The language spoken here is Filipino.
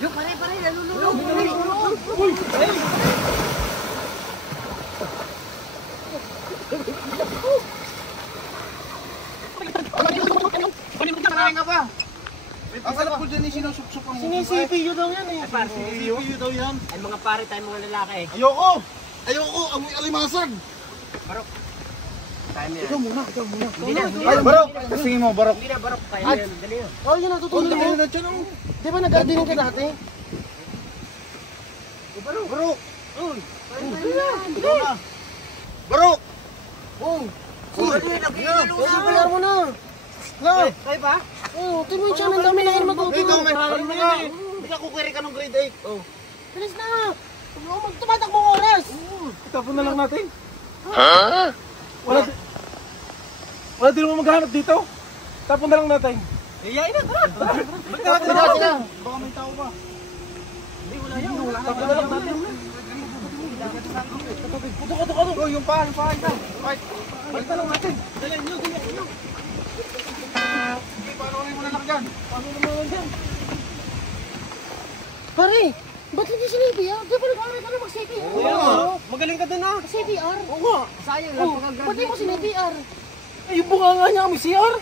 Yung pare, nalululog. Uy! Kanain ka pa. Ang alam ko dyan yung sinusup-sup ang Sinisipiyo daw yan eh. Sinisipiyo daw yan. Ay mga pare tayo mga lalaki eh. Ayoko! Ayoko! Amoy alimasag! Barok. Kaya mo yan. Ikaw muna. Hindi na. Ay, Barok! Tingin mo, Barok. Hindi na, Barok. Kaya mo yan. Dali yan. Oh, yun natutulog mo. Di ba nag-gardening ka dati? Barok! Barok! Uy. Ikaw na! Barok! Oh, Uy. Nagpipilo na. sipilar mo na. No. Kayo pa? Oh, tingnan mo yung channel dami na yun Ikaw, matutulog. may haral mo na! Hindi ka kukiri ka ng grade 8. Oh. Bilis na. Tumatakbo ang oras. Itapon na lang natin. Ha? Wala din mo maghanap dito. Tapon na lang natin. Iyayin na, tara. Sila. Baka may tao pa. Hindi, wala yan. Tapon na lang natin. Kuto. Oh, yung pa. Ito. Balik na lang natin. Dalan nyo. Sige, paano mo na lang dyan? Paano naman dyan? Pare, ba't hindi si CPR? Di ba nag-aaral ka na mag-CPR? Oo. Magaling ka din ah. CPR? Oo nga. Sayang lang. Ba't di mo si CPR? Ay, yung bunga nga niya kami CR.